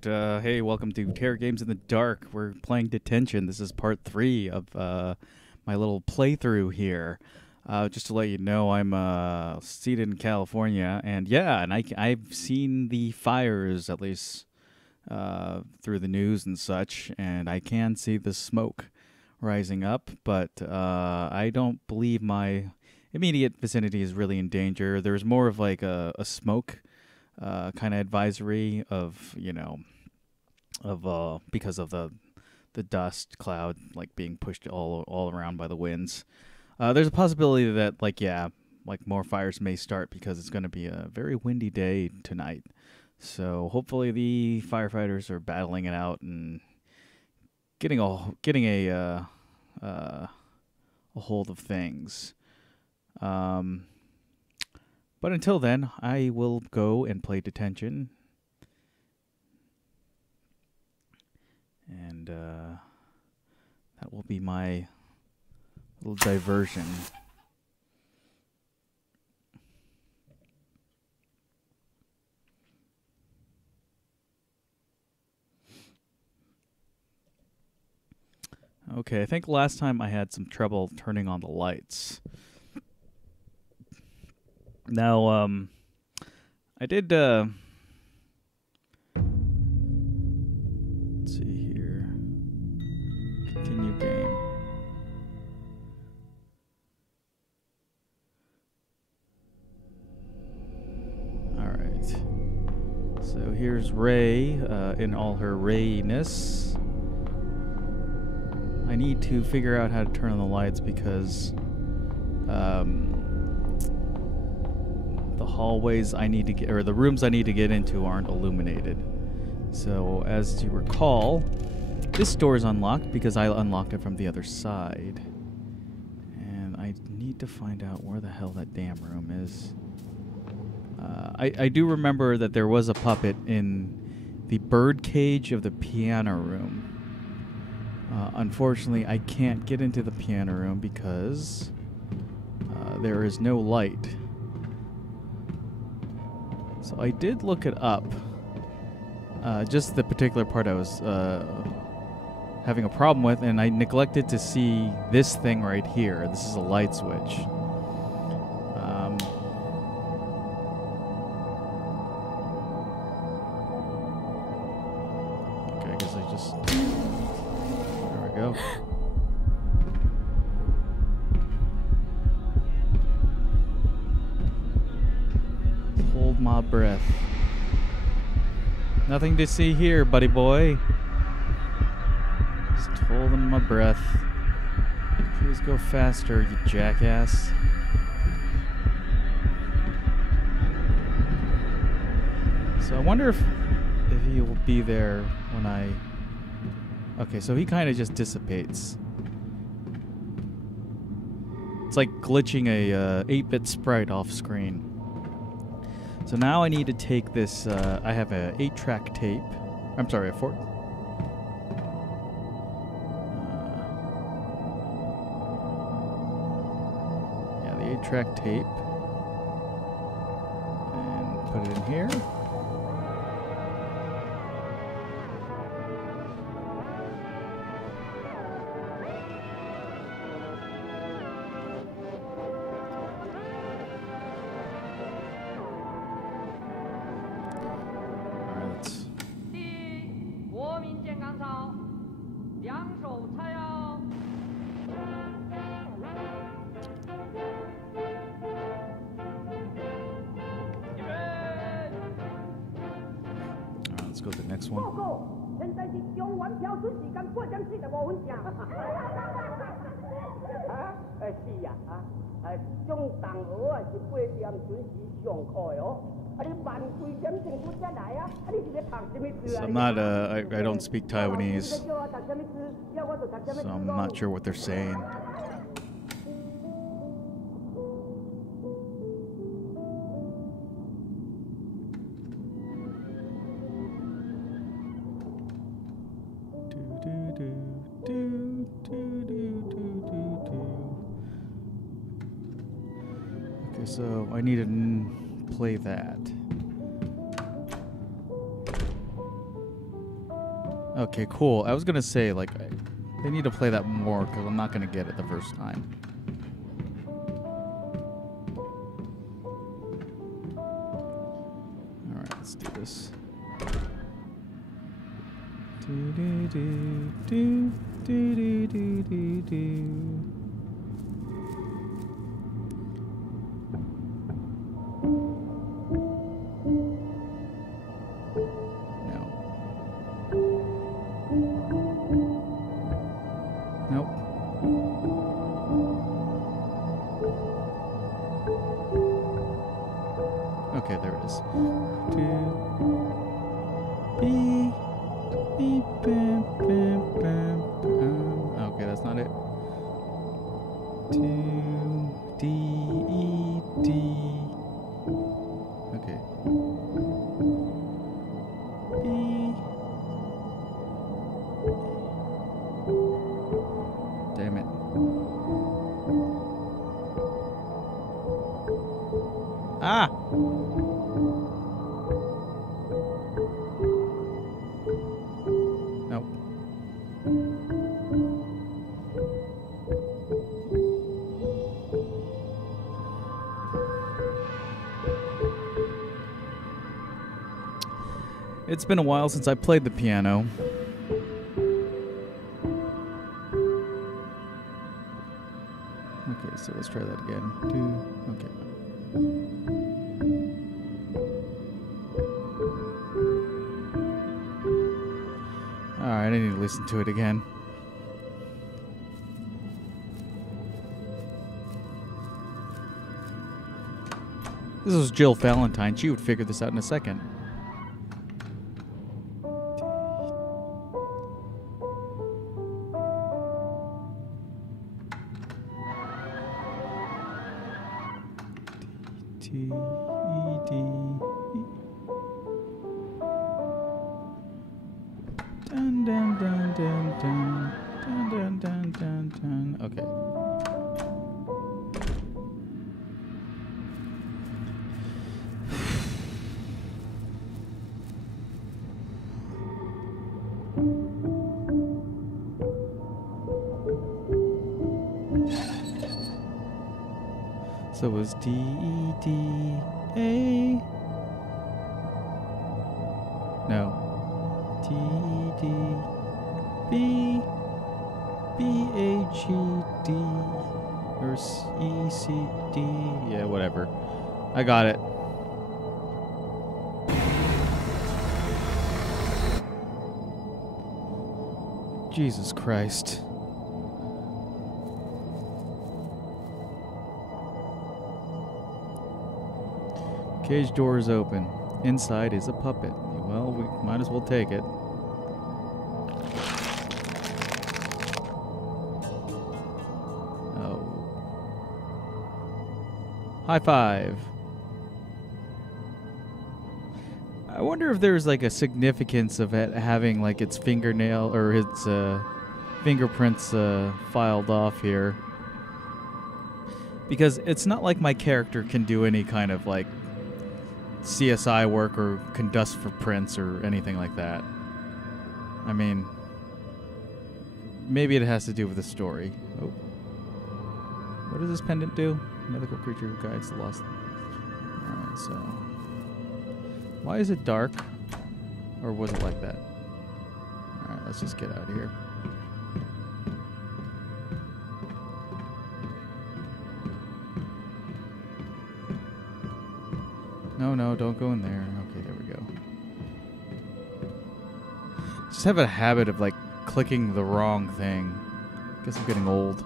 Perfect. Hey, welcome to Terror Games in the Dark. We're playing Detention. This is part 3 of my little playthrough here. Just to let you know, I'm seated in California, and yeah, and I've seen the fires, at least through the news and such, and I can see the smoke rising up, but I don't believe my immediate vicinity is really in danger. There's more of like a smoke kind of advisory of, you know, of because of the dust cloud like being pushed all around by the winds. There's a possibility that like more fires may start because it's going to be a very windy day tonight. So hopefully the firefighters are battling it out and getting a hold of things. But until then, I will go and play Detention. And that will be my little diversion. Okay, I think last time I had some trouble turning on the lights. Now, I did, let's see here, continue game. Alright, so here's Ray, in all her Rayness. I need to figure out how to turn on the lights because, the hallways I need to get, or the rooms I need to get into aren't illuminated. So, as you recall, this door is unlocked because I unlocked it from the other side. And I need to find out where the hell that damn room is. I do remember that there was a puppet in the bird cage of the piano room. Unfortunately, I can't get into the piano room because there is no light. So I did look it up. Just the particular part I was having a problem with, and I neglected to see this thing right here. This is a light switch. Okay, I guess I just... There we go. Hold my breath. Nothing to see here, buddy boy. Just holding my breath. Please go faster, you jackass. So I wonder if he will be there when I... Okay, so he kind of just dissipates. It's like glitching a 8-bit sprite off screen. So now I need to take this, I have a 8-track tape. I'm sorry, a 4. Yeah, the 8-track tape. And put it in here. Let's go to the next one. So I'm not, I don't speak Taiwanese, so I'm not sure what they're saying. Okay, so I need to play that. Okay, cool. I was gonna say, like, they need to play that more, because I'm not gonna get it the first time. Alright, let's do this. Do do do do do do do do do. Nope. Okay, there it is. Okay, that's not it. D E D. Okay. B. Damn it. Ah! Nope. It's been a while since I played the piano. Okay, so let's try that again. Okay. Alright, I need to listen to it again. This was Jill Valentine. She would figure this out in a second. T-E-D. Dun dun dun dun dun dun dun dun dun dun. Okay. So it was D-E-D-A. No. D-D-B-B-A-G-D or E-C-D. Yeah, whatever. I got it. Jesus Christ. Cage door is open. Inside is a puppet. Well, we might as well take it. Oh. High five. I wonder if there's like a significance of it having like its fingernail or its fingerprints filed off here. Because it's not like my character can do any kind of like CSI work or can dust for prints or anything like that. I mean, maybe it has to do with the story. Oh. What does this pendant do? Mythical creature who guides the lost. Alright, so. Why is it dark? Or was it like that? Alright, let's just get out of here. No, don't go in there. Okay, there we go. Just have a habit of, like, clicking the wrong thing. Guess I'm getting old.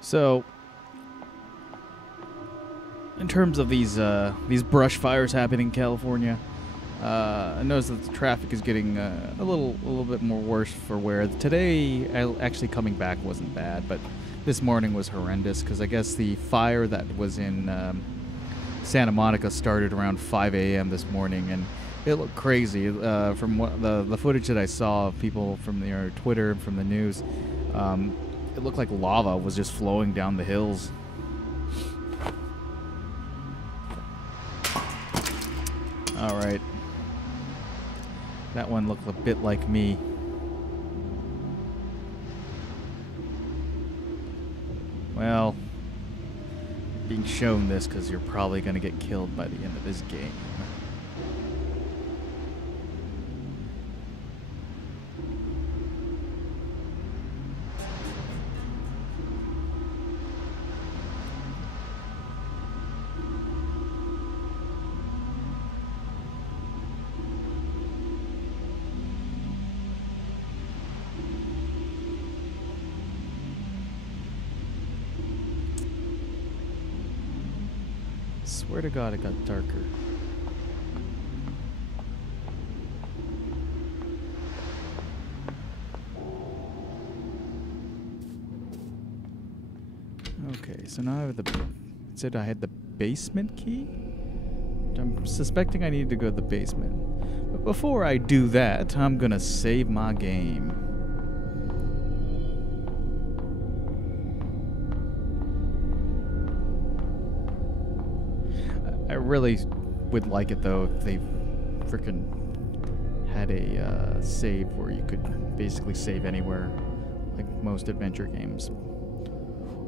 So, in terms of these brush fires happening in California, I noticed that the traffic is getting a little bit more worse for wear. Today, actually coming back wasn't bad, but this morning was horrendous because I guess the fire that was in Santa Monica started around 5 a.m. this morning, and it looked crazy. From what the footage that I saw of people from Twitter and from the news, it looked like lava was just flowing down the hills. Alright. That one looked a bit like me. Well, being shown this because you're probably going to get killed by the end of this game. Swear to God, it got darker. Okay, so now I have the... It said I had the basement key? I'm suspecting I need to go to the basement. But before I do that, I'm gonna save my game. I really would like it though if they freaking had a save where you could basically save anywhere, like most adventure games,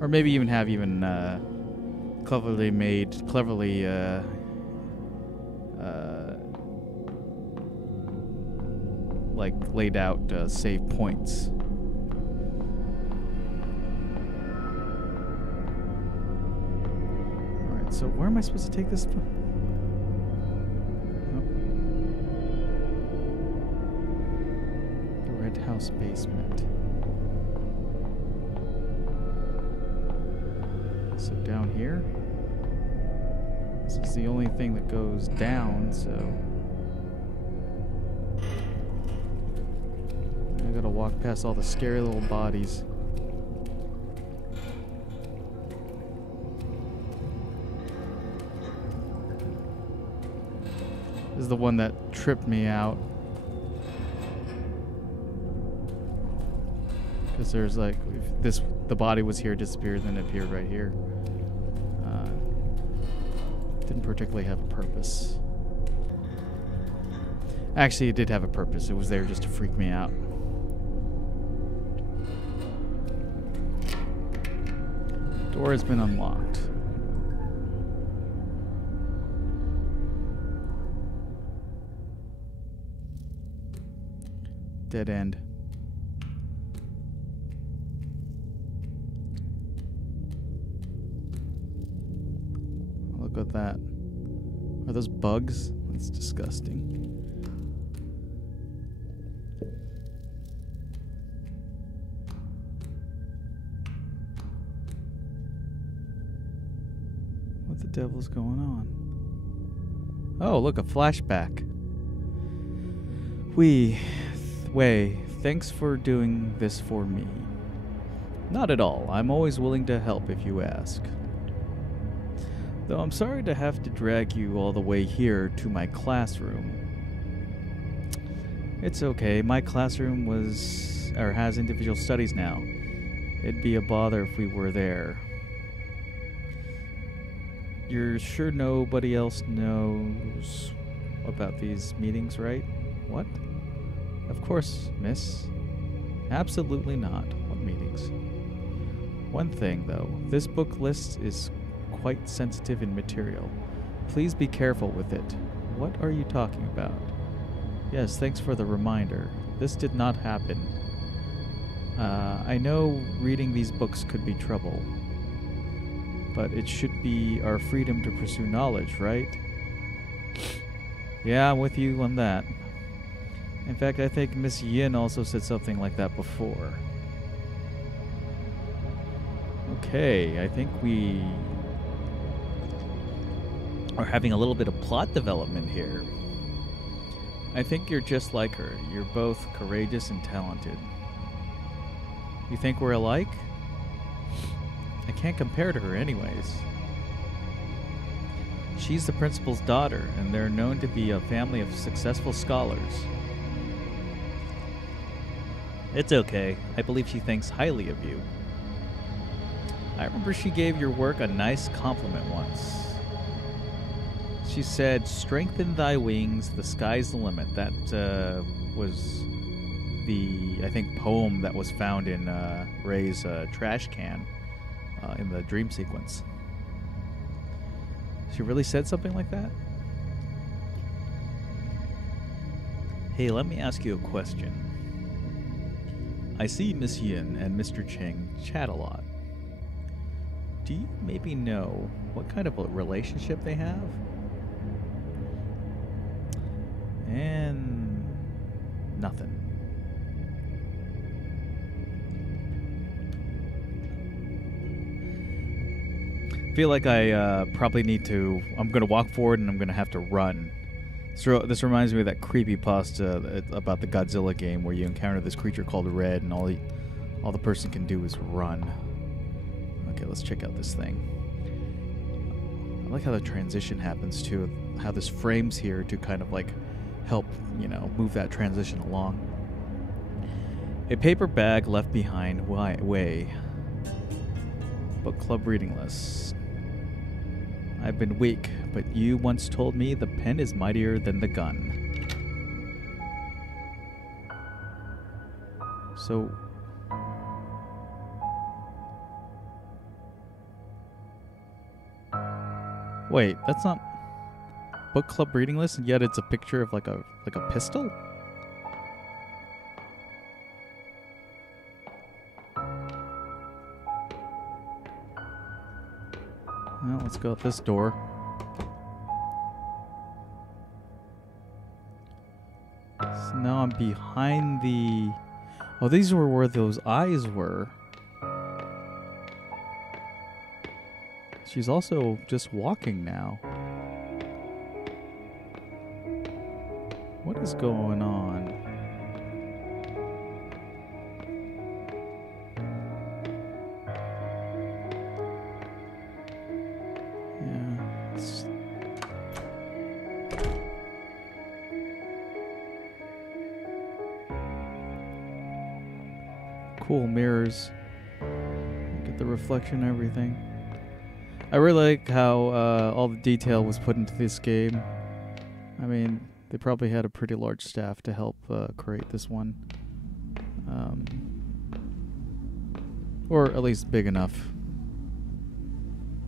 or maybe even have cleverly like laid out save points. So where am I supposed to take this from? Oh. The red house basement. So down here? This is the only thing that goes down, so... I gotta walk past all the scary little bodies. This is the one that tripped me out. Because there's like, if the body was here, disappeared, then it appeared right here. Didn't particularly have a purpose. Actually, it did have a purpose. It was there just to freak me out. Door has been unlocked. Dead end. Look at that. Are those bugs? That's disgusting. What the devil's going on? Oh, look, a flashback. Wei, thanks for doing this for me. Not at all. I'm always willing to help if you ask. Though I'm sorry to have to drag you all the way here to my classroom. It's okay. My classroom has individual studies now. It'd be a bother if we were there. You're sure nobody else knows about these meetings, right? What? Of course, miss. Absolutely not. What meetings? One thing, though. This book list is quite sensitive in material. Please be careful with it. What are you talking about? Yes, thanks for the reminder. This did not happen. I know reading these books could be trouble, but it should be our freedom to pursue knowledge, right? Yeah, I'm with you on that. In fact, I think Miss Yin also said something like that before. Okay, I think we are having a little bit of plot development here. I think you're just like her. You're both courageous and talented. You think we're alike? I can't compare to her anyways. She's the principal's daughter, and they're known to be a family of successful scholars. It's okay. I believe she thinks highly of you. I remember she gave your work a nice compliment once. She said, "Strengthen thy wings, the sky's the limit." That was the, I think, poem that was found in Ray's trash can in the dream sequence. She really said something like that? Hey, let me ask you a question. I see Miss Yin and Mr. Cheng chat a lot. Do you maybe know what kind of a relationship they have? And nothing. Feel like I probably need to. I'm gonna walk forward and I'm gonna have to run. So this reminds me of that creepypasta about the Godzilla game where you encounter this creature called Red, and all the person can do is run. Okay, let's check out this thing. I like how the transition happens too. How this frames here to kind of like help, move that transition along. A paper bag left behind way. Book club reading list. I've been weak, but you once told me the pen is mightier than the gun. So... wait, that's not book club reading list, and yet it's a picture of like a pistol? Well, let's go out this door. So now I'm behind the... oh, these were where those eyes were. She's also just walking now. What is going on? Cool mirrors. Get the reflection and everything. I really like how all the detail was put into this game. I mean, they probably had a pretty large staff to help create this one. Or at least big enough.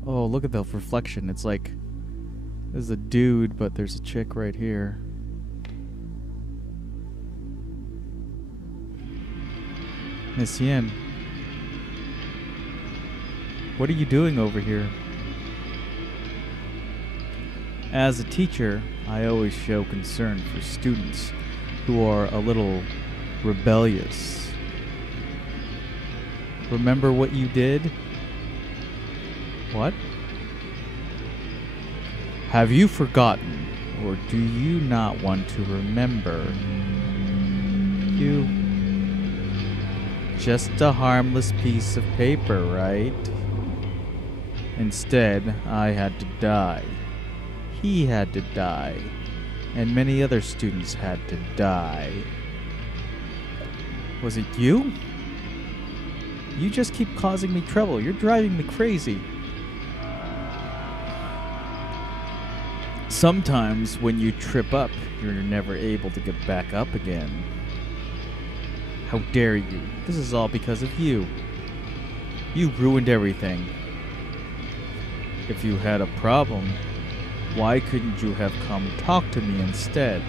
Oh, look at the reflection. It's like, there's a dude, but there's a chick right here. Miss Yin, what are you doing over here? As a teacher, I always show concern for students who are a little rebellious. Remember what you did? What? Have you forgotten, or do you not want to remember? You... just a harmless piece of paper, right? Instead, I had to die. He had to die. And many other students had to die. Was it you? You just keep causing me trouble. You're driving me crazy. Sometimes when you trip up, you're never able to get back up again. How dare you? This is all because of you. You ruined everything. If you had a problem, why couldn't you have come talk to me instead?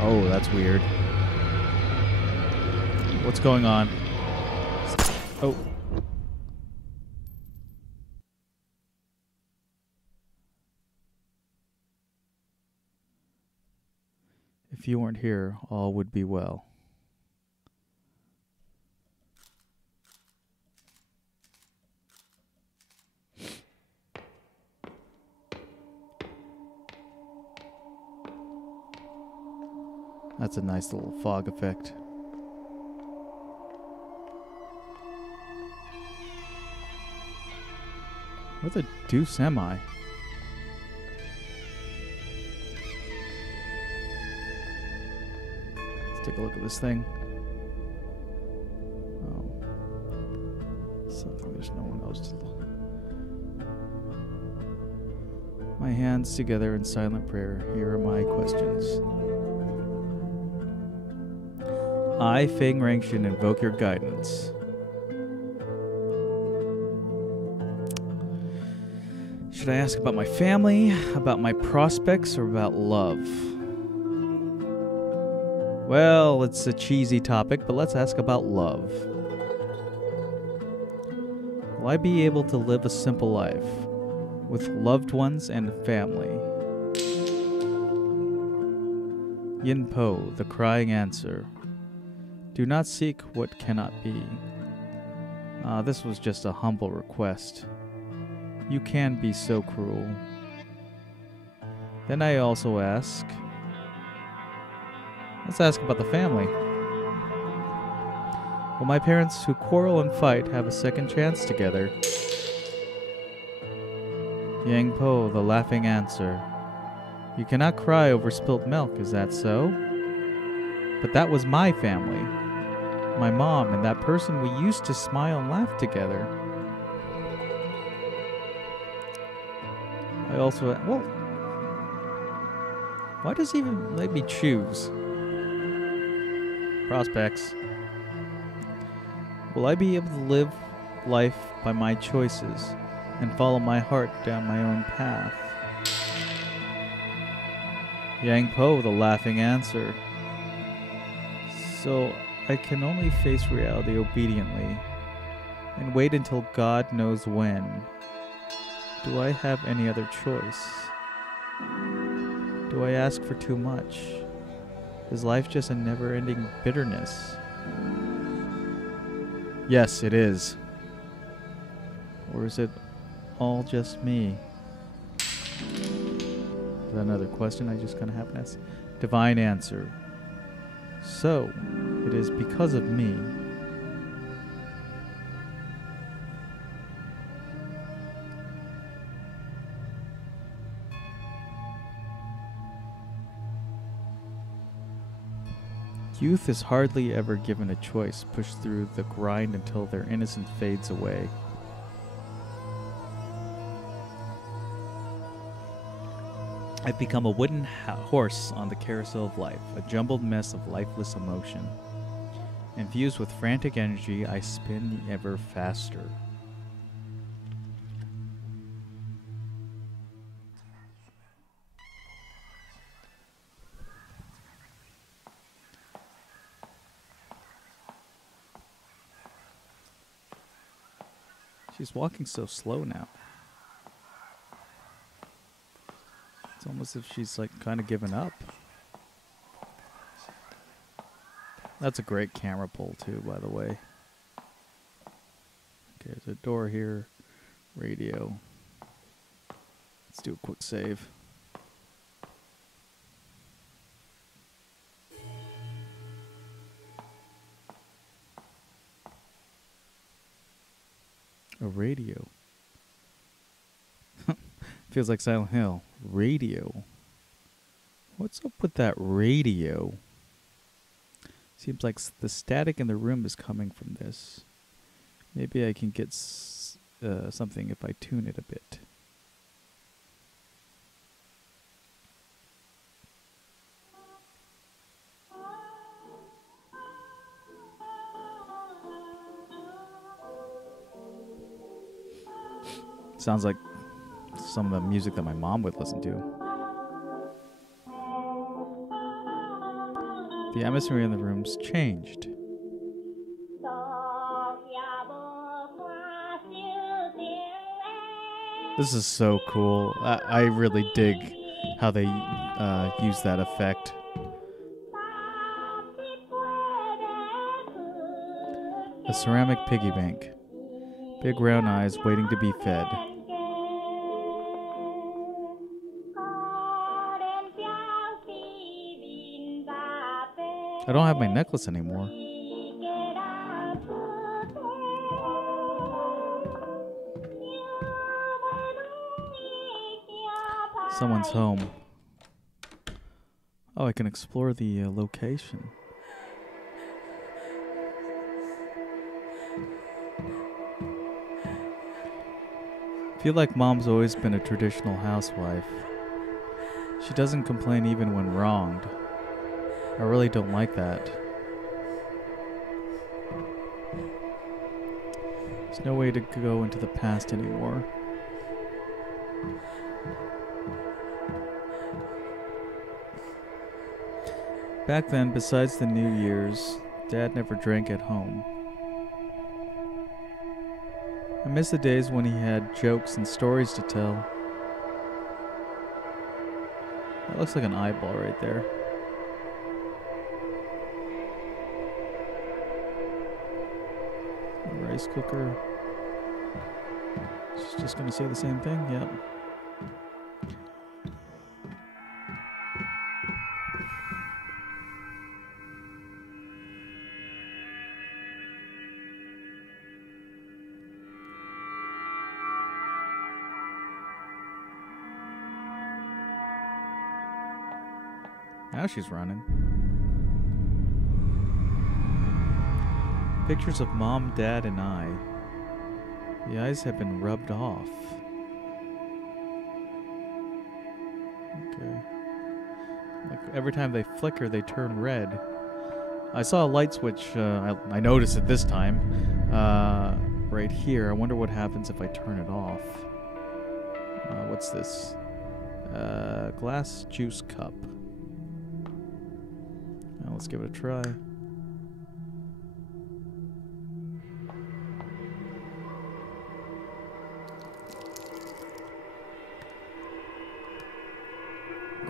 Oh, that's weird. What's going on? Oh. If you weren't here, all would be well. That's a nice little fog effect. Where the deuce am I? Let's take a look at this thing. Oh. Something there's no one else to look. My hands together in silent prayer. Here are my questions. I, Feng Rangshin, invoke your guidance. Should I ask about my family, about my prospects, or about love? Well, it's a cheesy topic, but let's ask about love. Will I be able to live a simple life with loved ones and family? Yin Po, the crying answer. Do not seek what cannot be. This was just a humble request. You can be so cruel. Then I also ask, let's ask about the family. Will my parents who quarrel and fight have a second chance together? Yang Po, the laughing answer. You cannot cry over spilt milk, is that so? But that was my family. My mom and that person we used to smile and laugh together. I also... Well... Why does he even let me choose? Prospects. Will I be able to live life by my choices and follow my heart down my own path? Yang Po, the laughing answer. So I can only face reality obediently and wait until God knows when. Do I have any other choice? Do I ask for too much? Is life just a never-ending bitterness? Yes, it is. Or is it all just me? Is that another question I just kind of happen to ask? Divine answer. So, it is because of me. Youth is hardly ever given a choice, pushed through the grind until their innocence fades away. I've become a wooden horse on the carousel of life, a jumbled mess of lifeless emotion. Infused with frantic energy, I spin ever faster. She's walking so slow now. It's almost as if she's like kind of given up. That's a great camera pull too, by the way. Okay, there's a door here. Radio. Let's do a quick save. A radio. Feels like Silent Hill. Radio. What's up with that radio? Seems like the static in the room is coming from this. Maybe I can get something if I tune it a bit. Sounds like some of the music that my mom would listen to. The atmosphere in the room's changed. This is so cool. I really dig how they use that effect. A ceramic piggy bank. Big round eyes waiting to be fed. I don't have my necklace anymore. Someone's home. Oh, I can explore the location. I feel like Mom's always been a traditional housewife. She doesn't complain even when wronged. I really don't like that. There's no way to go into the past anymore. Back then, besides the New Year's, Dad never drank at home. I miss the days when he had jokes and stories to tell. That looks like an eyeball right there. A rice cooker. She's just gonna say the same thing? Yep. Now she's running. Pictures of Mom, Dad, and I. The eyes have been rubbed off. Okay. Like every time they flicker, they turn red. I saw a light switch. I noticed it this time. Right here. I wonder what happens if I turn it off. What's this? Glass juice cup. Now let's give it a try.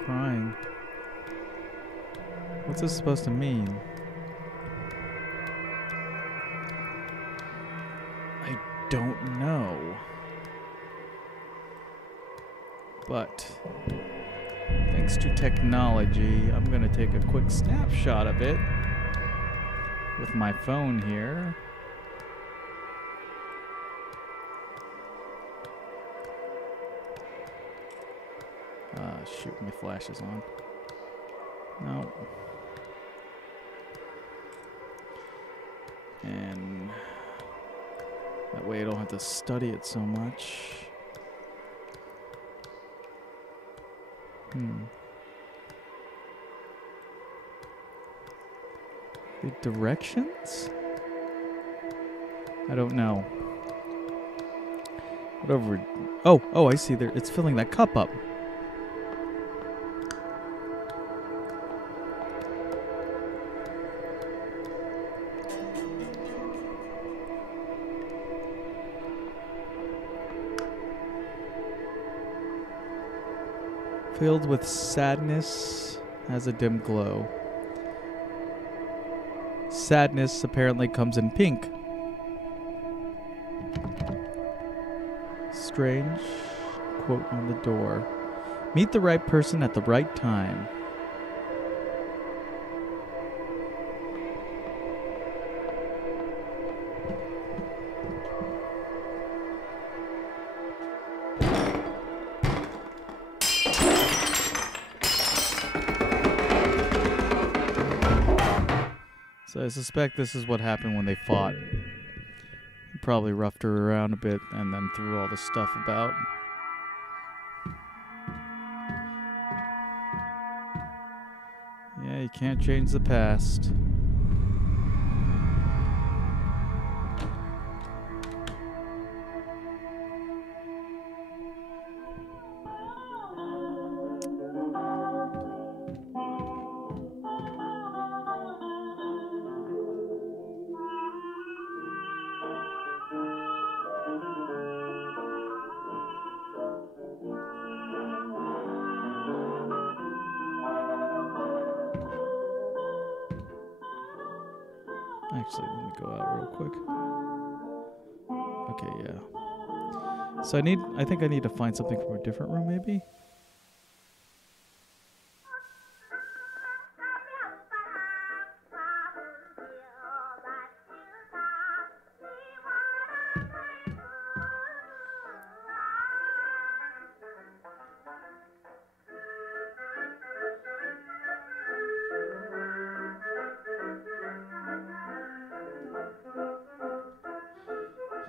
Crying. What's this supposed to mean? I don't know. But thanks to technology, I'm gonna take a quick snapshot of it with my phone here. Shoot, my flash is on. No. And that way I don't have to study it so much. The directions? I don't know. Whatever. Oh, I see there. It's filling that cup up. Filled with sadness, has a dim glow. Sadness apparently comes in pink. Strange quote on the door. Meet the right person at the right time. So I suspect this is what happened when they fought. He probably roughed her around a bit and then threw all the stuff about. Yeah, you can't change the past. Actually, let me go out real quick. Okay, yeah. So I think I need to find something from a different room, maybe?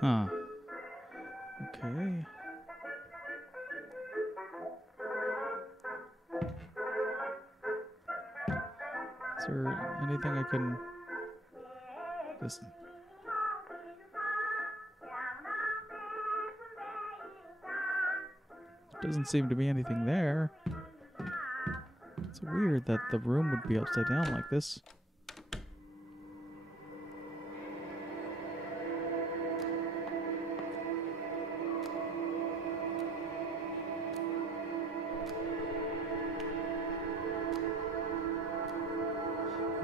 Huh. Okay. there anything I can just... Doesn't seem to be anything there. It's weird that the room would be upside down like this.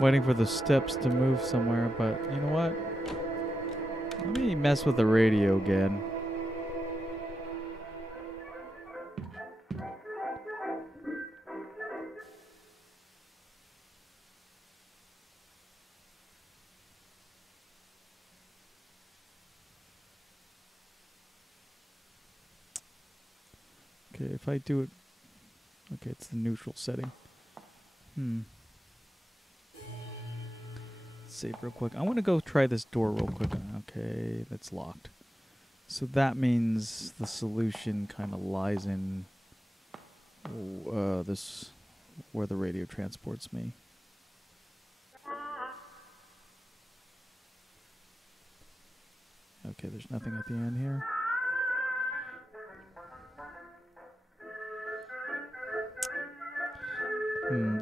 Waiting for the steps to move somewhere, but you know what? Let me mess with the radio again. Okay, if I do it... Okay, it's the neutral setting. Save real quick. I want to go try this door real quick. Okay, that's locked. So that means the solution kind of lies in this, where the radio transports me. Okay, there's nothing at the end here.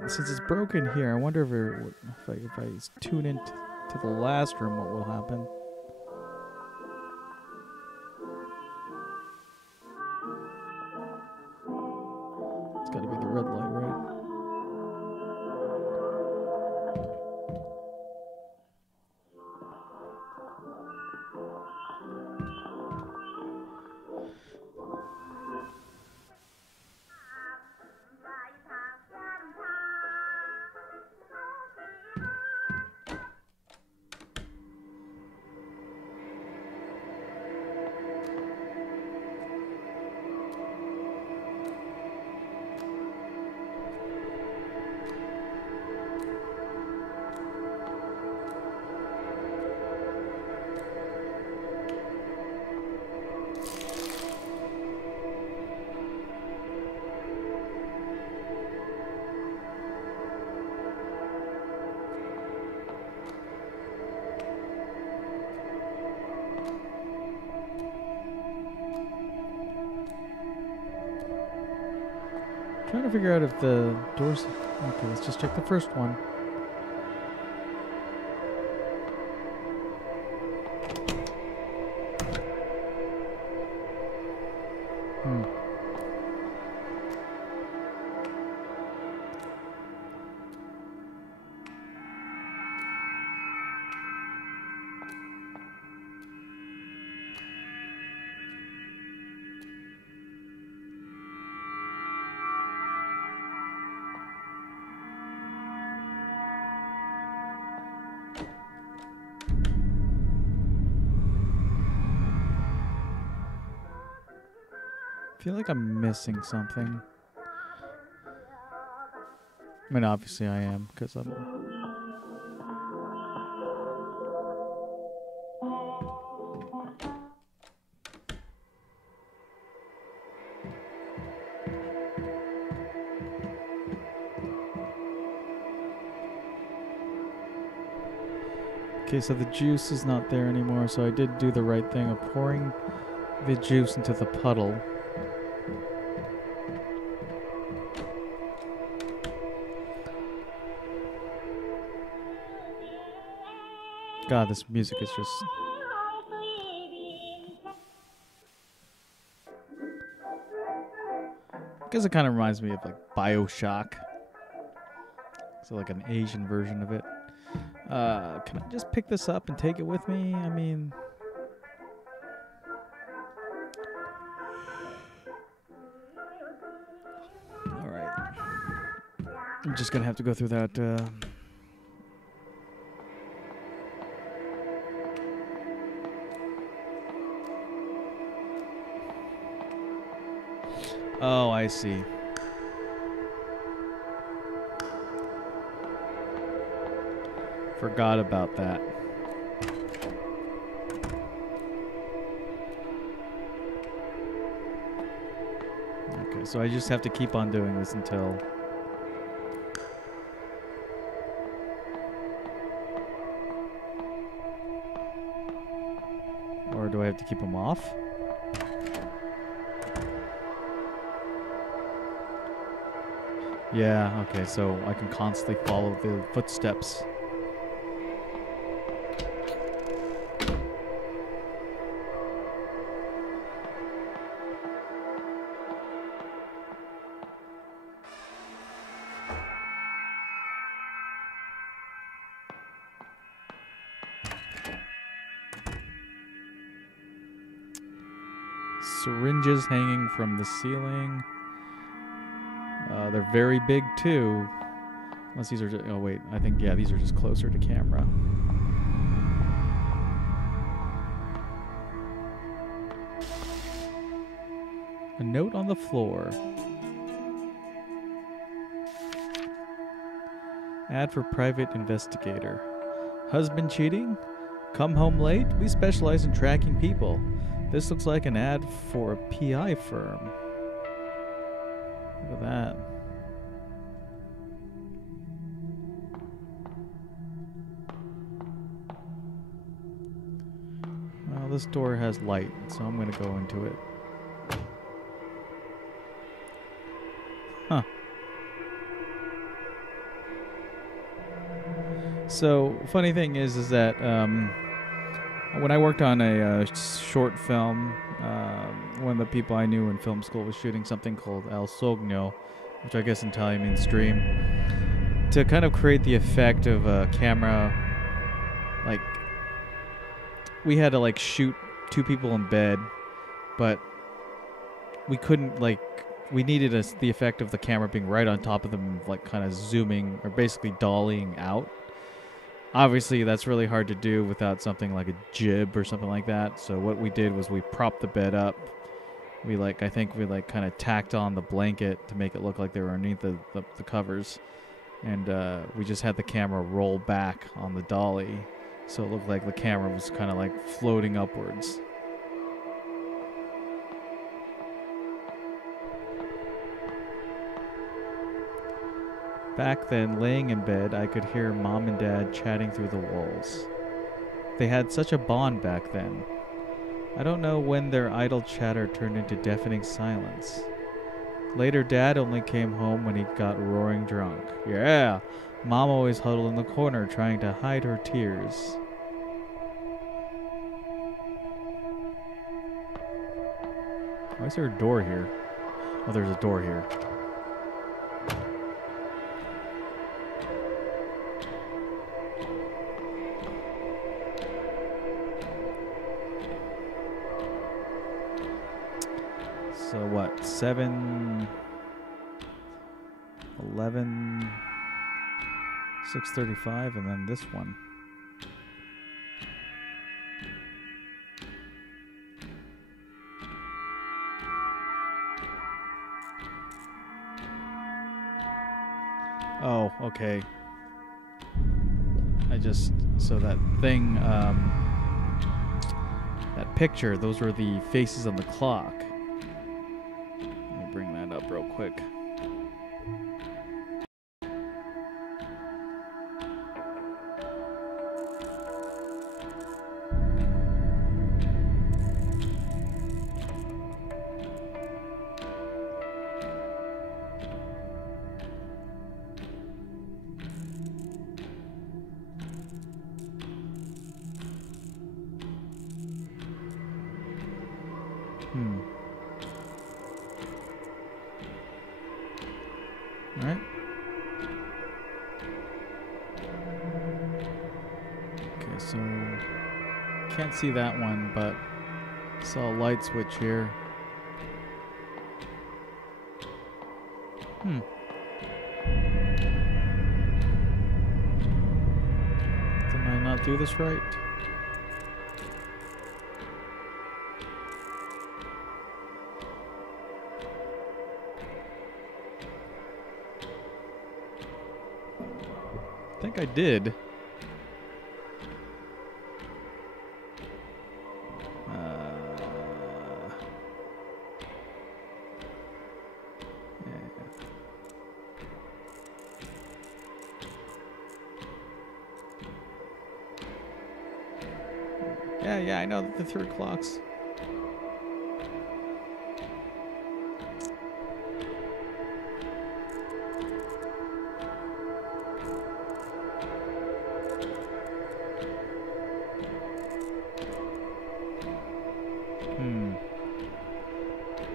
Since it's broken here, I wonder if I tune into the last room, what will happen? It's got to be the red light, right? Trying to figure out if the doors... Okay, let's just check the first one. I feel like I'm missing something. I mean, obviously I am, because I'm... Okay, so the juice is not there anymore, so I did do the right thing of pouring the juice into the puddle. God, this music is just... I guess it kind of reminds me of like BioShock. So like an Asian version of it. Can I just pick this up and take it with me? I mean... Alright. I'm just gonna have to go through that... Oh, I see. Forgot about that. Okay, so I just have to keep on doing this until... do I have to keep them off? Yeah, okay, so I can constantly follow the footsteps. Syringes hanging from the ceiling. They're very big too. Unless these are just, oh wait, I think, yeah, these are just closer to camera. A note on the floor. Ad for private investigator. Husband cheating? Come home late? We specialize in tracking people. This looks like an ad for a PI firm. Look at that. Well, this door has light, so I'm going to go into it. Huh. So, funny thing is that when I worked on a short film, one of the people I knew in film school was shooting something called El Sogno, which I guess in Italian means stream, to kind of create the effect of a camera. Like, we had to like shoot two people in bed, but we couldn't like. We needed the effect of the camera being right on top of them, like kind of zooming or basically dollying out. Obviously, that's really hard to do without something like a jib or something like that. So what we did was we propped the bed up. I think we kind of tacked on the blanket to make it look like they were underneath the covers. And we just had the camera roll back on the dolly. So it looked like the camera was kind of like floating upwards. Back then, laying in bed, I could hear Mom and Dad chatting through the walls. They had such a bond back then. I don't know when their idle chatter turned into deafening silence. Later, Dad only came home when he got roaring drunk. Yeah! Mom always huddled in the corner trying to hide her tears. Why is there a door here? Oh, there's a door here. So what? 7, 11, 6:35, and then this one. Oh, okay. So that thing, that picture, those were the faces on the clock. Let me bring that up real quick. Alright. Okay, so can't see that one, but saw a light switch here. Did I not do this right? I think I did. Yeah, I know that the 3 o'clocks.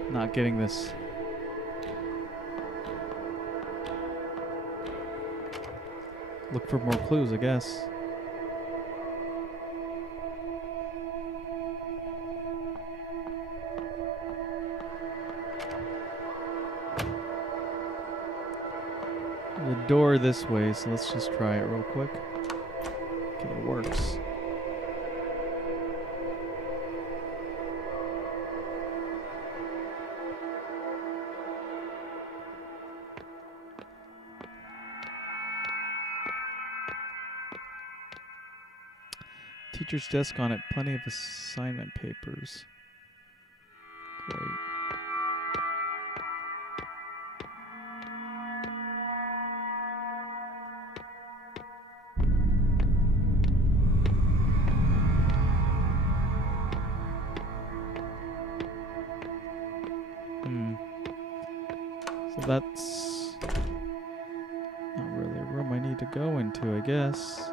Not getting this. Look for more clues, I guess. The door this way, so let's just try it real quick. Okay, it works. Teacher's desk on it, plenty of assignment papers. Great. So that's not really a room I need to go into, I guess.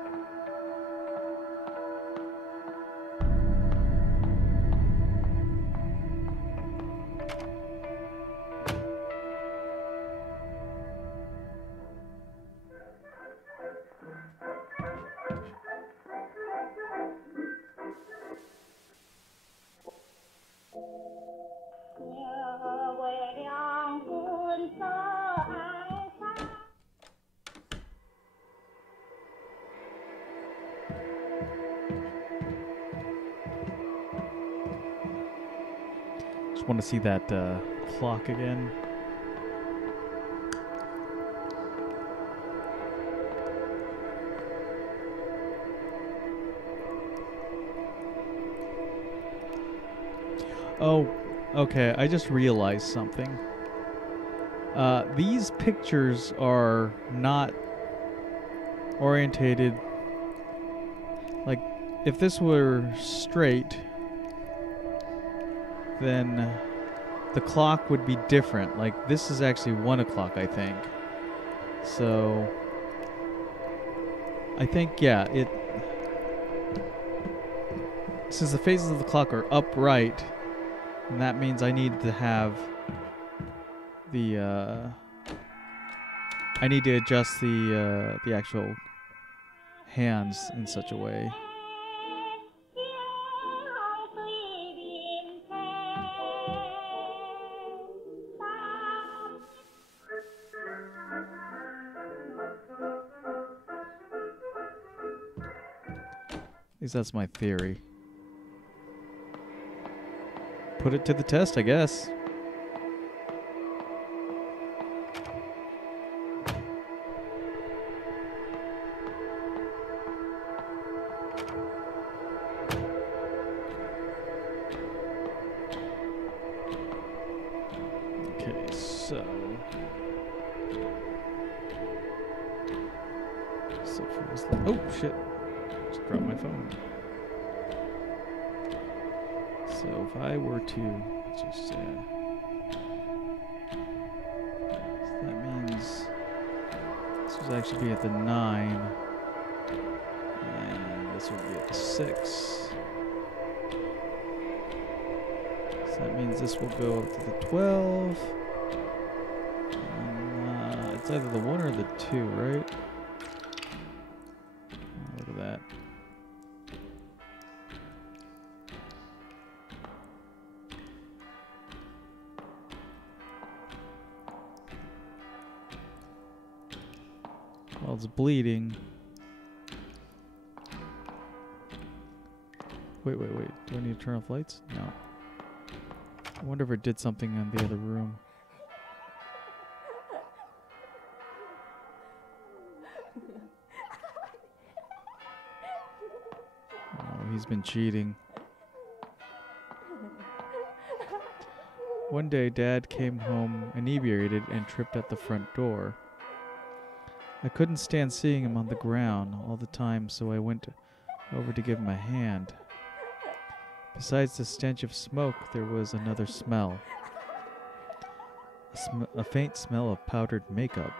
Just want to see that clock again. Oh, okay. I just realized something. These pictures are not orientated. Like, if this were straight, then the clock would be different. Like, this is actually 1 o'clock, I think. So, I think, yeah, since the phases of the clock are upright, and that means I need to have I need to adjust the actual hands in such a way. At least that's my theory. Put it to the test, I guess. Okay, so oh shit. Just dropped my phone. So if I were to just so that means this would actually be at the 9, and this would be at the 6. So that means this will go up to the 12. And, it's either the 1 or the 2, right? Oh, look at that. Well, it's bleeding. Wait. Do I need to turn off lights? No. I wonder if it did something in the other room. Oh, he's been cheating. One day, Dad came home inebriated and tripped at the front door. I couldn't stand seeing him on the ground all the time, so I went over to give him a hand. Besides the stench of smoke, there was another smell. A faint smell of powdered makeup.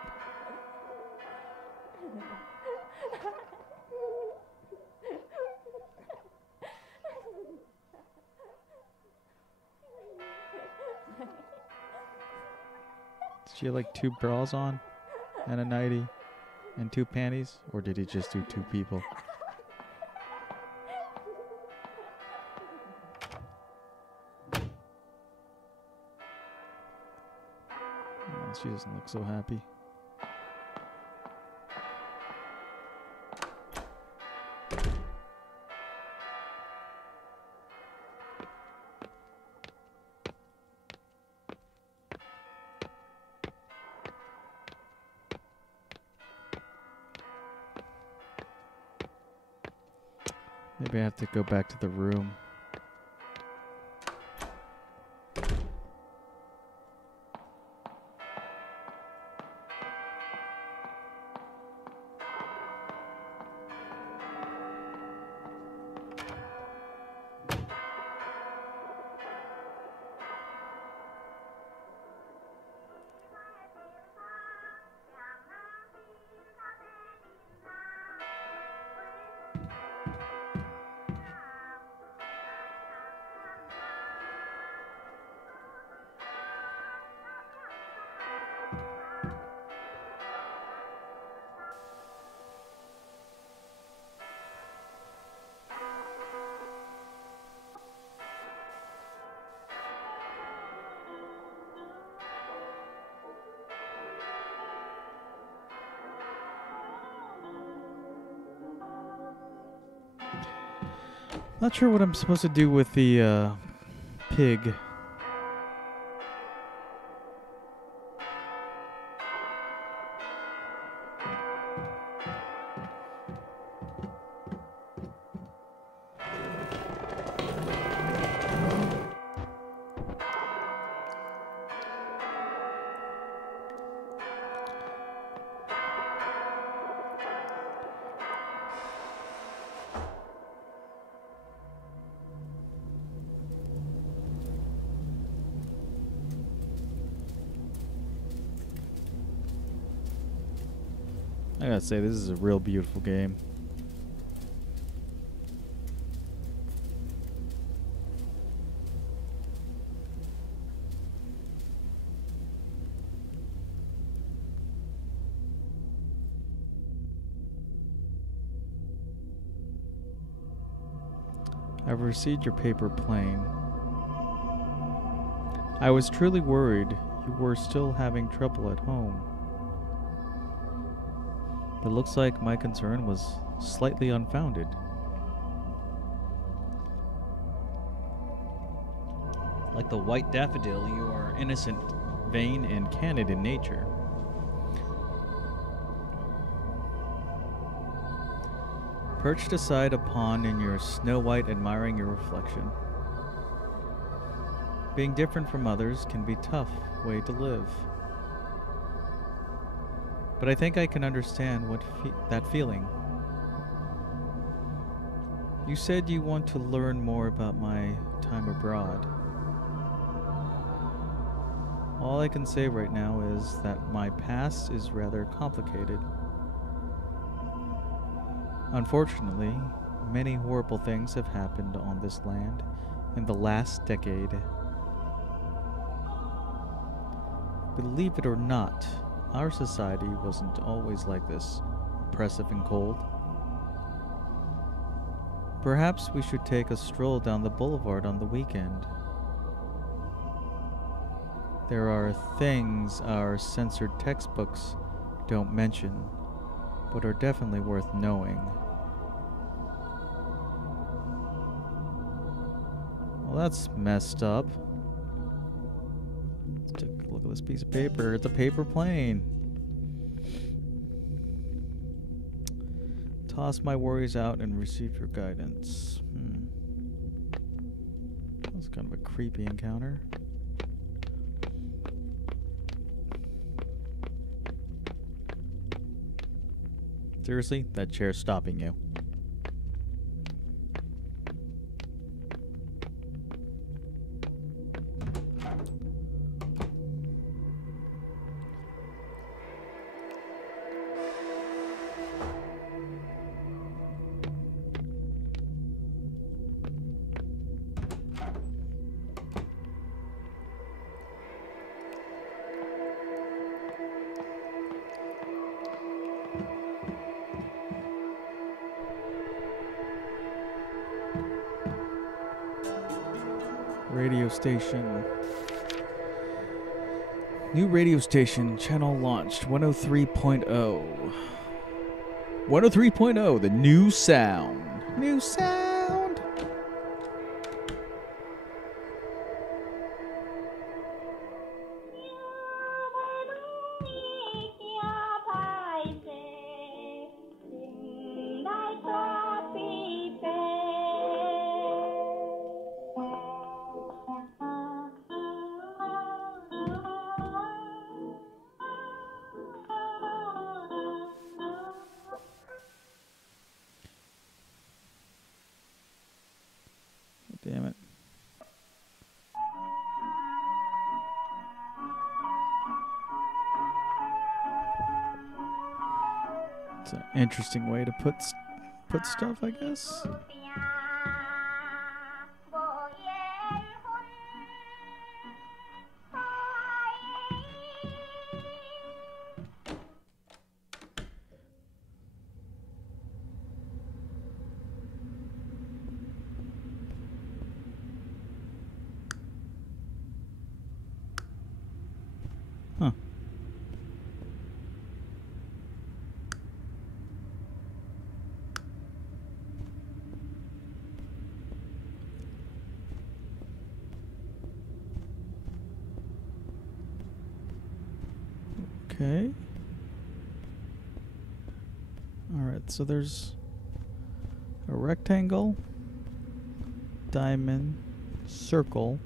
Did she have like 2 bras on and a nightie and 2 panties? Or did he just do 2 people? Oh, she doesn't look so happy. Maybe I have to go back to the room. Not sure what I'm supposed to do with the pig. I gotta say, this is a real beautiful game. I've received your paper plane. I was truly worried you were still having trouble at home. But looks like my concern was slightly unfounded. Like the white daffodil, you are innocent, vain, and candid in nature. Perched aside a pond in your Snow White, admiring your reflection. Being different from others can be a tough way to live. But I think I can understand that feeling. You said you want to learn more about my time abroad. All I can say right now is that my past is rather complicated. Unfortunately, many horrible things have happened on this land in the last decade. Believe it or not, our society wasn't always like this, oppressive and cold. Perhaps we should take a stroll down the boulevard on the weekend. There are things our censored textbooks don't mention, but are definitely worth knowing. Well, that's messed up. Let's take a look at this piece of paper. It's a paper plane. Toss my worries out and receive your guidance. That's kind of a creepy encounter. Seriously? That chair's stopping you. Radio station. New radio station. Channel launched. 103.0. 103.0. The new sound. New sound. Damn it. It's an interesting way to put stuff, I guess. Huh. Okay. Alright, so there's a rectangle, diamond, circle,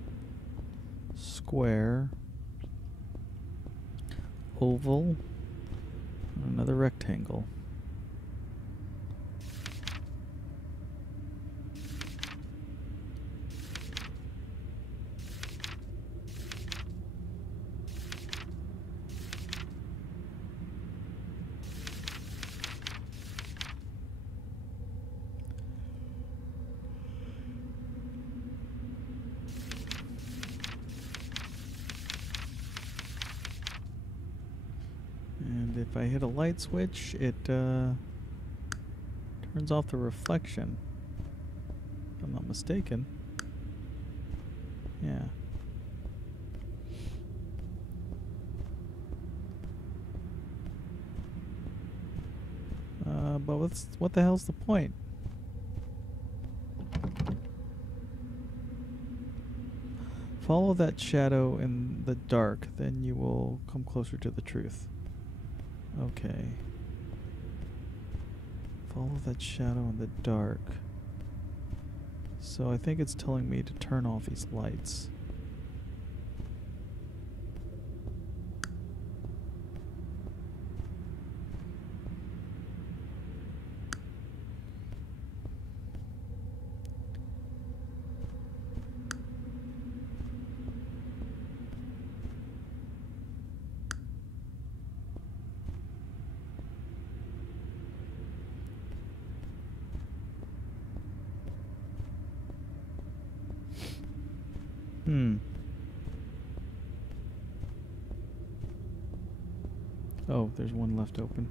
square, oval, and another rectangle. And if I hit a light switch, it turns off the reflection. If I'm not mistaken. Yeah. But what the hell's the point? Follow that shadow in the dark, then you will come closer to the truth. Okay. Follow that shadow in the dark. So I think it's telling me to turn off these lights. Oh, there's one left open.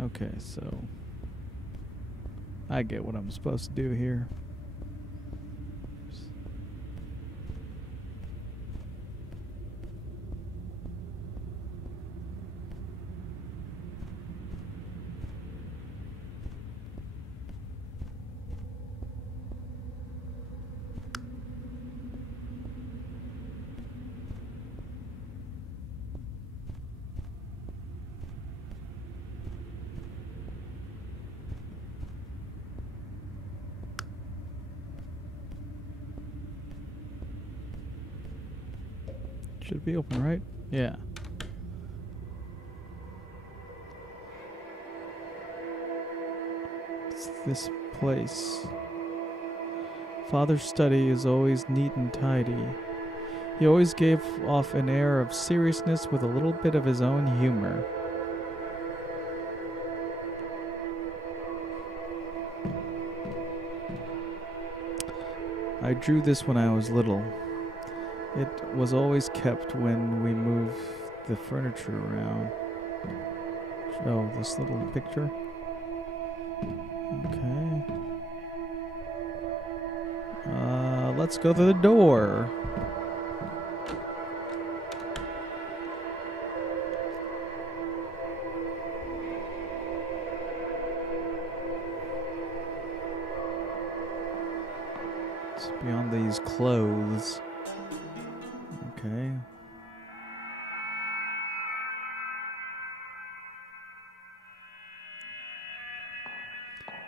Okay, so I get what I'm supposed to do here. Should be open, right? Yeah. It's this place. Father's study is always neat and tidy. He always gave off an air of seriousness with a little bit of his own humor. I drew this when I was little. It was always kept when we moved the furniture around. Oh, this little picture. Okay. Let's go to the door. It's beyond these clothes. Okay.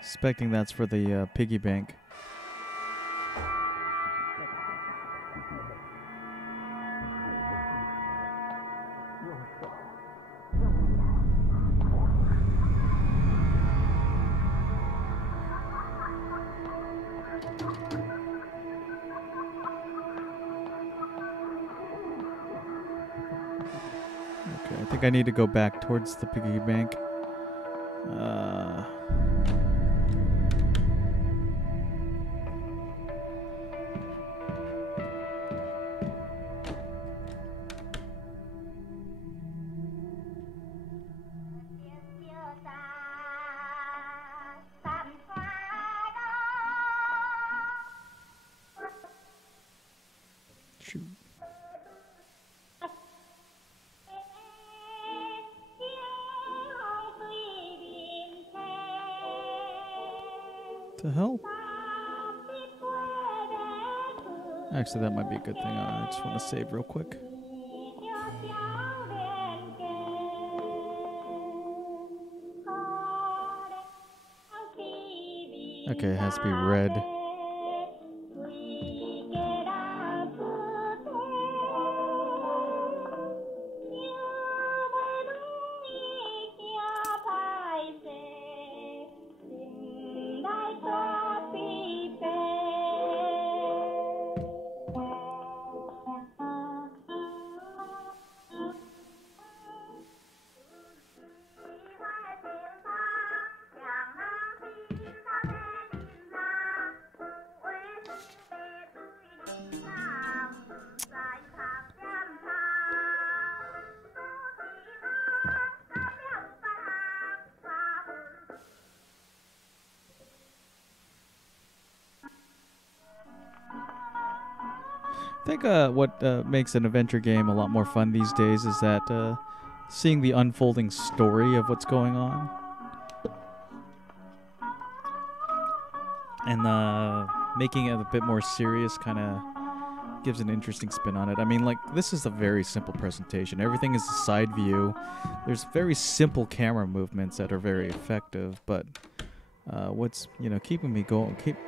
Suspecting that's for the piggy bank. Okay, I think I need to go back towards the piggy bank. Shoot. The hell? Actually, that might be a good thing. I just want to save real quick. Okay, it has to be red. I think what makes an adventure game a lot more fun these days is that seeing the unfolding story of what's going on. And making it a bit more serious kind of gives an interesting spin on it. I mean, like, this is a very simple presentation. Everything is a side view. There's very simple camera movements that are very effective, but what's, you know,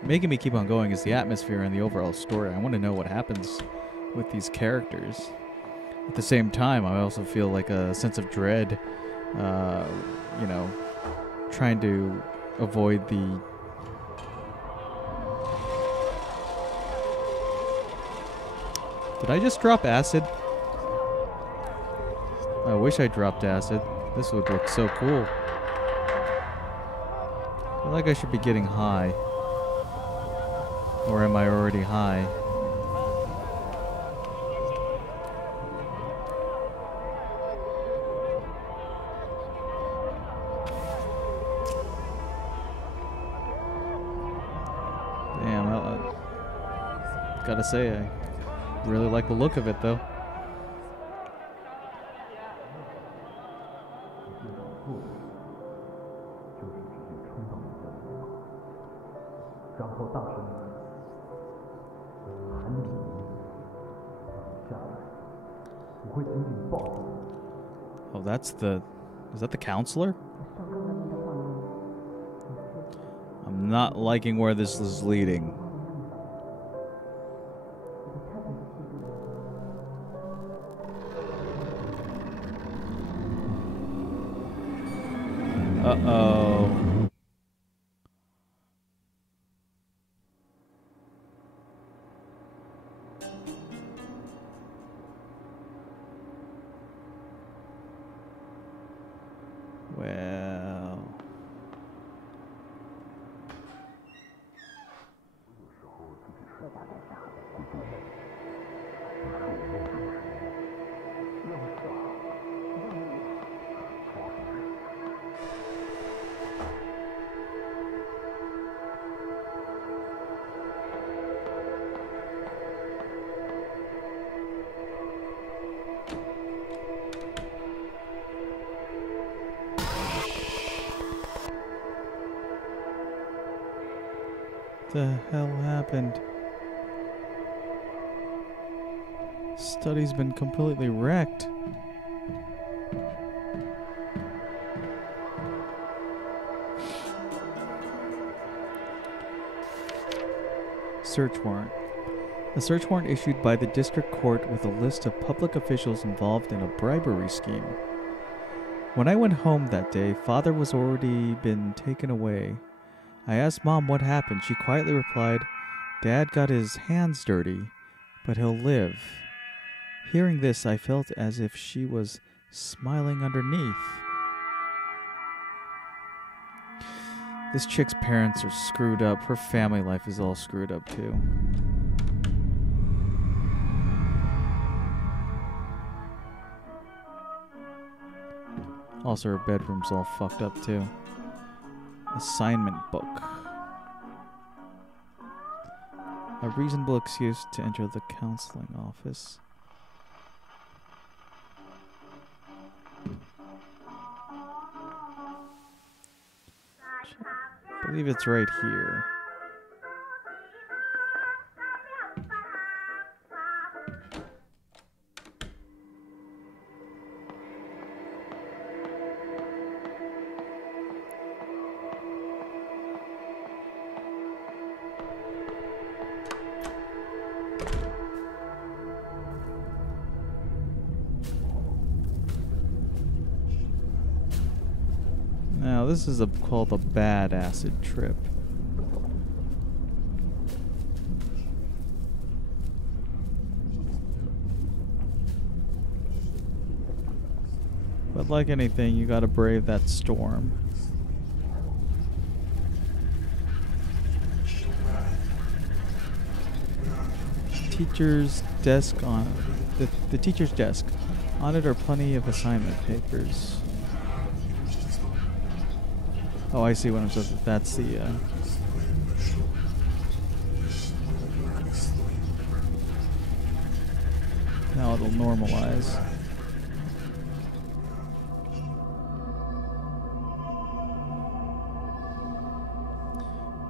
making me keep on going is the atmosphere and the overall story. I want to know what happens with these characters. At the same time, I also feel like a sense of dread, you know, trying to avoid the... Did I just drop acid? I wish I dropped acid. This would look so cool. I feel like I should be getting high. Or am I already high? Damn, I gotta say, I really like the look of it, though. Oh, that's the... Is that the counselor? I'm not liking where this is leading. Uh-oh. Well... The hell happened? Study's been completely wrecked. Search warrant. A search warrant issued by the district court with a list of public officials involved in a bribery scheme. When I went home that day, Father was already been taken away. I asked Mom what happened. She quietly replied, "Dad got his hands dirty, but he'll live." Hearing this, I felt as if she was smiling underneath. This chick's parents are screwed up. Her family life is all screwed up too. Also, her bedroom's all fucked up too. Assignment book. A reasonable excuse to enter the counseling office. I believe it's right here. Now this is called a bad acid trip. But like anything, you gotta brave that storm. Teacher's desk on the teacher's desk. On it are plenty of assignment papers. Oh, I see what I'm supposed to. That's the. Now it'll normalize.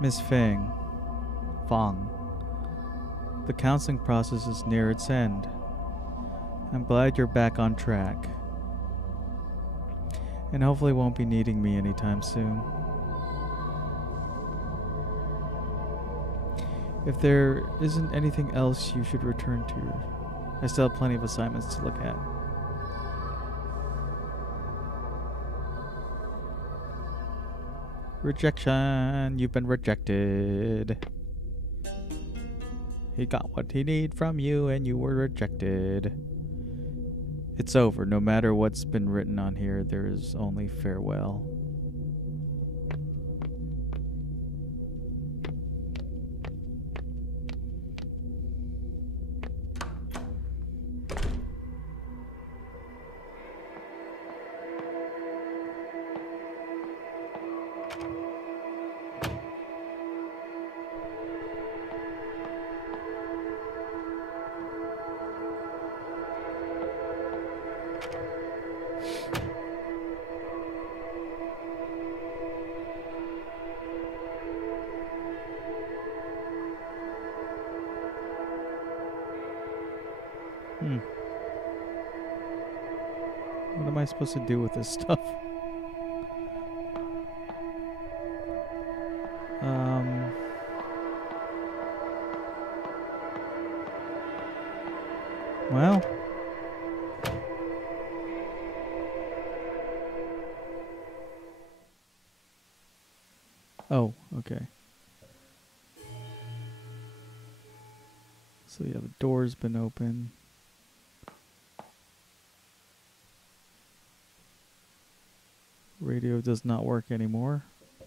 Miss Fang. The counseling process is near its end. I'm glad you're back on track. And hopefully won't be needing me anytime soon. If there isn't anything else you should return to, I still have plenty of assignments to look at. Rejection. You've been rejected. He got what he needed from you and you were rejected. It's over. No matter what's been written on here, there is only farewell. What am I supposed to do with this stuff? Well. Oh, okay. So yeah, the door's been open. Radio does not work anymore. I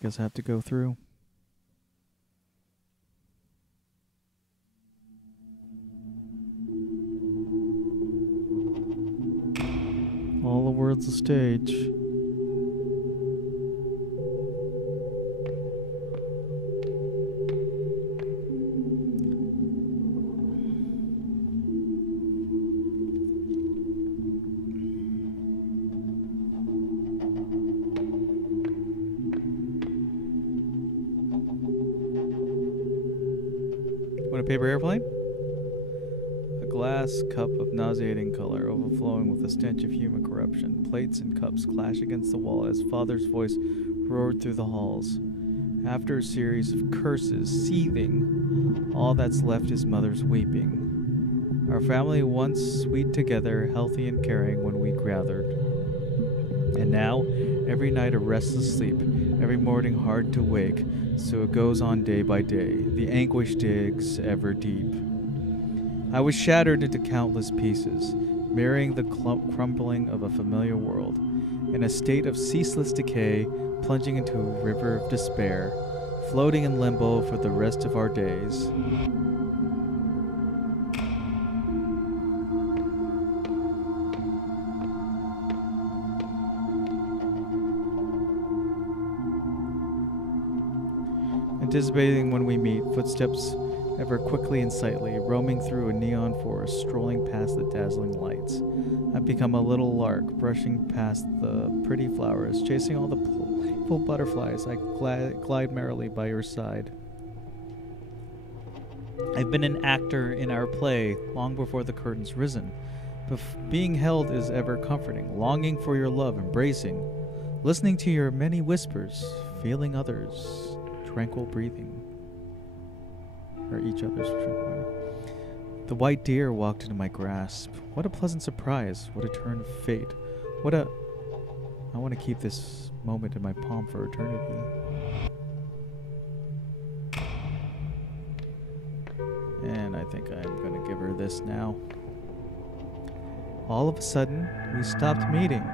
guess I have to go through. All the world's a stage. in a paper airplane? A glass cup of nauseating color, overflowing with the stench of human corruption. Plates and cups clash against the wall as father's voice roared through the halls. After a series of curses, seething, all that's left is mother's weeping. Our family once sweet together, healthy and caring when we gathered. And now, every night a restless sleep, every morning hard to wake, so it goes on day by day. The anguish digs ever deep. I was shattered into countless pieces, mirroring the crumbling of a familiar world. In a state of ceaseless decay, plunging into a river of despair, floating in limbo for the rest of our days. Anticipating when we meet, footsteps ever quickly and sightly, roaming through a neon forest, strolling past the dazzling lights. I've become a little lark, brushing past the pretty flowers, chasing all the playful butterflies. I glide merrily by your side. I've been an actor in our play long before the curtain's risen. Being held is ever comforting, longing for your love, embracing, listening to your many whispers, feeling others, tranquil breathing. Or each other's tranquil. The white deer walked into my grasp. What a pleasant surprise. What a turn of fate. I want to keep this moment in my palm for eternity. And I think I'm going to give her this now. All of a sudden, we stopped meeting.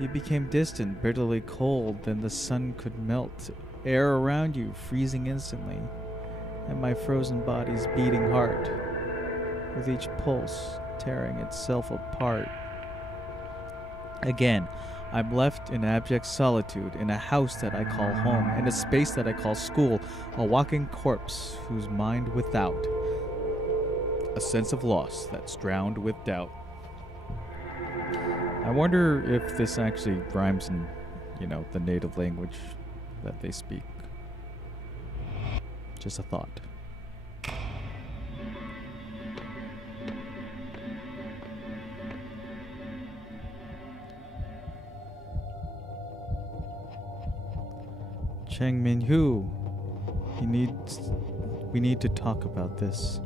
You became distant, bitterly cold, then the sun could melt. Air around you freezing instantly, and my frozen body's beating heart, with each pulse tearing itself apart. Again, I'm left in abject solitude, in a house that I call home, in a space that I call school, a walking corpse whose mind without, a sense of loss that's drowned with doubt. I wonder if this actually rhymes in, the native language that they speak. Just a thought. Chang Min-hu, we need to talk about this.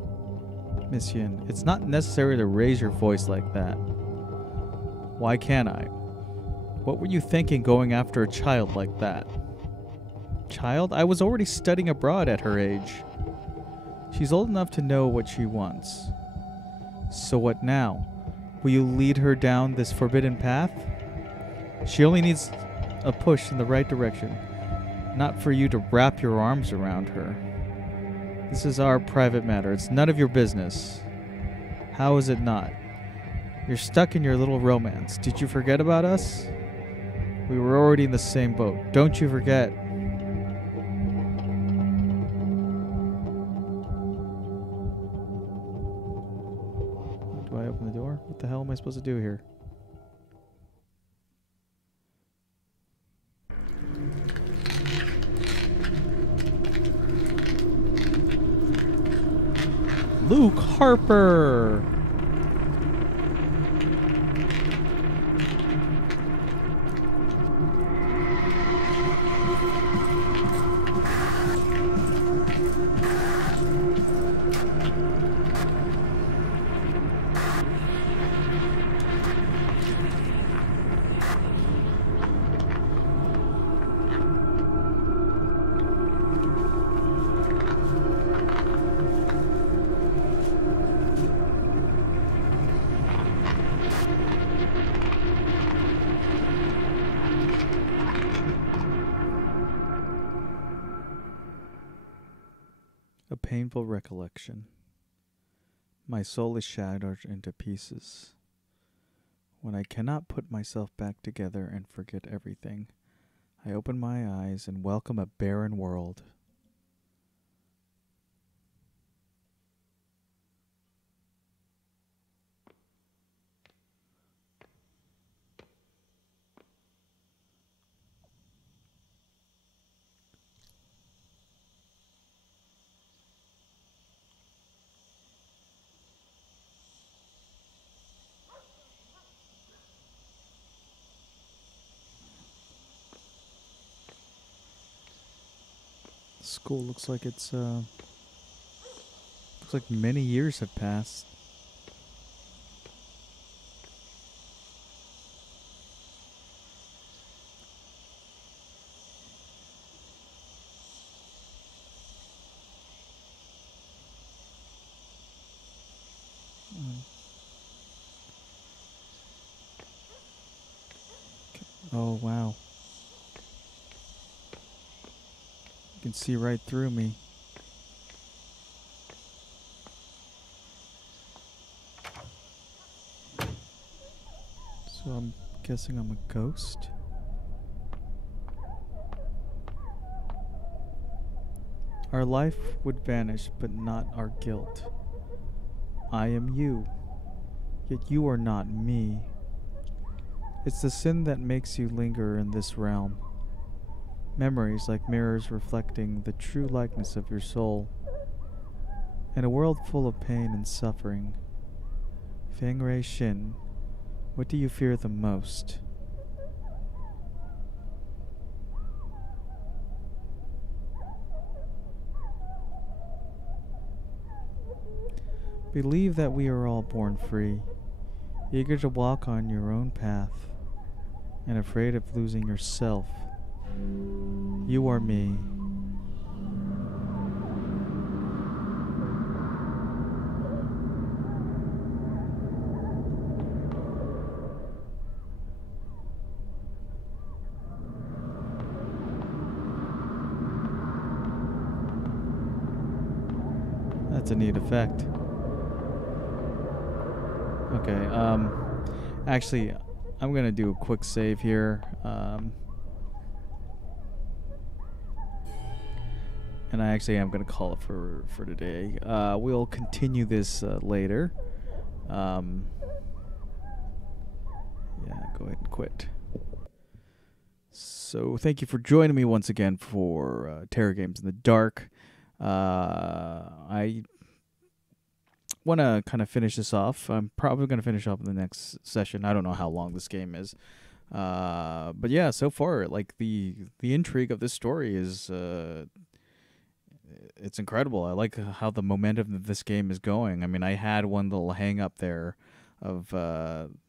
Miss Yin, it's not necessary to raise your voice like that. Why can't I? What were you thinking going after a child like that? Child? I was already studying abroad at her age. She's old enough to know what she wants. So what now? Will you lead her down this forbidden path? She only needs a push in the right direction, not for you to wrap your arms around her. This is our private matter. It's none of your business. How is it not? You're stuck in your little romance. Did you forget about us? We were already in the same boat. Don't you forget. Do I open the door? What the hell am I supposed to do here? Luke Harper! A painful recollection. My soul is shattered into pieces. When I cannot put myself back together and forget everything, I open my eyes and welcome a barren world. School looks like it's looks like many years have passed. Oh wow. You can see right through me. So I'm guessing I'm a ghost. Our life would vanish, but not our guilt. I am you, yet you are not me. It's the sin that makes you linger in this realm. Memories like mirrors reflecting the true likeness of your soul. In a world full of pain and suffering, Feng Shin, what do you fear the most? Believe that we are all born free, eager to walk on your own path, and afraid of losing yourself. You are me. That's a neat effect. Okay, actually, I'm gonna do a quick save here, and I actually am gonna call it for today. We'll continue this later. Yeah, go ahead and quit. So thank you for joining me once again for Terror Games in the Dark. I want to kind of finish this off. I'm probably going to finish up in the next session. I don't know how long this game is. But yeah, so far, like the intrigue of this story is it's incredible. I like how the momentum of this game is going. I mean, I had one little hang up there of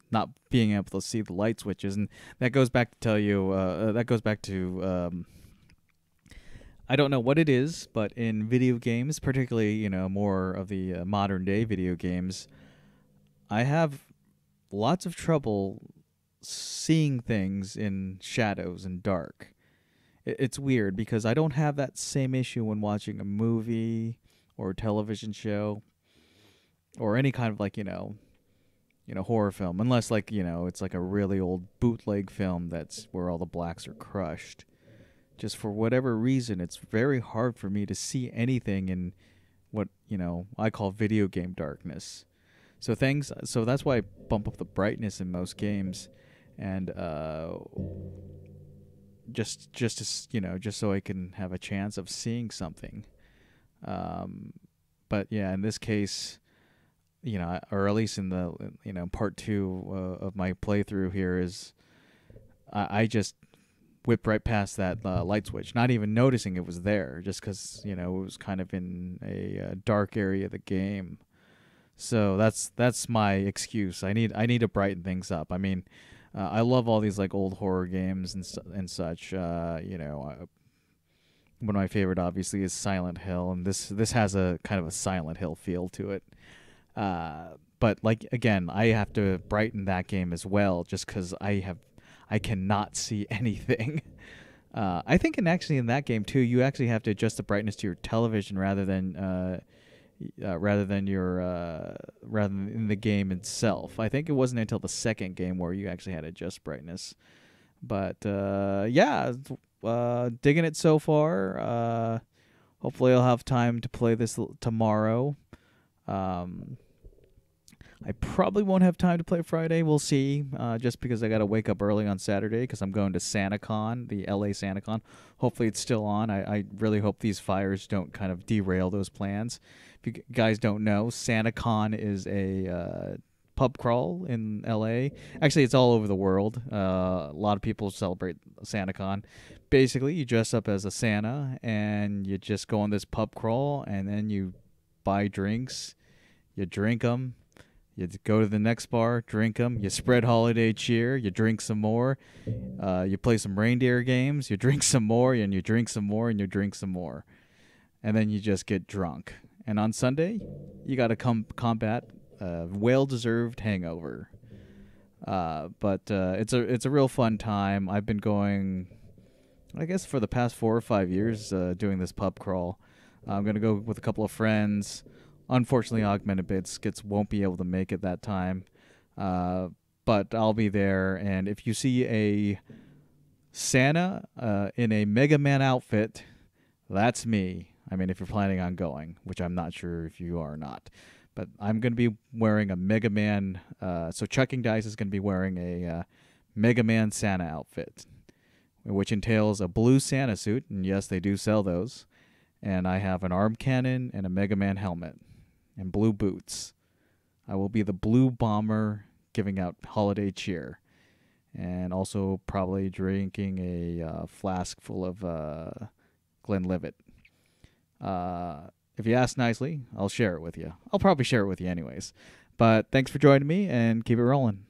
not being able to see the light switches, and that goes back to tell you that goes back to I don't know what it is, but in video games, particularly, more of the modern day video games, I have lots of trouble seeing things in shadows and dark. It's weird because I don't have that same issue when watching a movie or a television show or any kind of horror film, unless it's like a really old bootleg film that's where all the blacks are crushed. Just for whatever reason, it's very hard for me to see anything in what, I call video game darkness. So that's why I bump up the brightness in most games, and just so I can have a chance of seeing something. But yeah, in this case, or at least in the part 2 of my playthrough here is I just whipped right past that light switch, not even noticing it was there, just because it was kind of in a dark area of the game. So that's my excuse. I need to brighten things up. I mean, I love all these like old horror games and such. One of my favorite obviously is Silent Hill, and this has a kind of a Silent Hill feel to it. But like again, I have to brighten that game as well, just because I cannot see anything. I think in that game too, you actually have to adjust the brightness to your television rather than in the game itself. I think it wasn't until the second game where you actually had to adjust brightness. But yeah, digging it so far. Hopefully, I'll have time to play this tomorrow. I probably won't have time to play Friday. We'll see. Just because I got to wake up early on Saturday because I'm going to SantaCon, the LA SantaCon. Hopefully it's still on. I really hope these fires don't kind of derail those plans. If you guys don't know, SantaCon is a pub crawl in LA. Actually, it's all over the world. A lot of people celebrate SantaCon. Basically, you dress up as a Santa and you just go on this pub crawl, and then you buy drinks, you drink them, you go to the next bar, drink them, you spread holiday cheer, you drink some more, you play some reindeer games, you drink some more, and you drink some more, and you drink some more. And then you just get drunk. And on Sunday, you got to combat a well-deserved hangover. But it's a real fun time. I've been going, I guess, for the past 4 or 5 years doing this pub crawl. I'm going to go with a couple of friends. Unfortunately, Augmented Biscuits won't be able to make it that time. But I'll be there. And if you see a Santa in a Mega Man outfit, that's me. I mean, if you're planning on going, which I'm not sure if you are or not. But I'm going to be wearing a Mega Man. So Chucking Dice is going to be wearing a Mega Man Santa outfit, which entails a blue Santa suit. And yes, they do sell those. And I have an arm cannon and a Mega Man helmet and blue boots. I will be the blue bomber giving out holiday cheer. And also probably drinking a flask full of Glenlivet. If you ask nicely, I'll share it with you. I'll probably share it with you anyways. But thanks for joining me, and keep it rolling.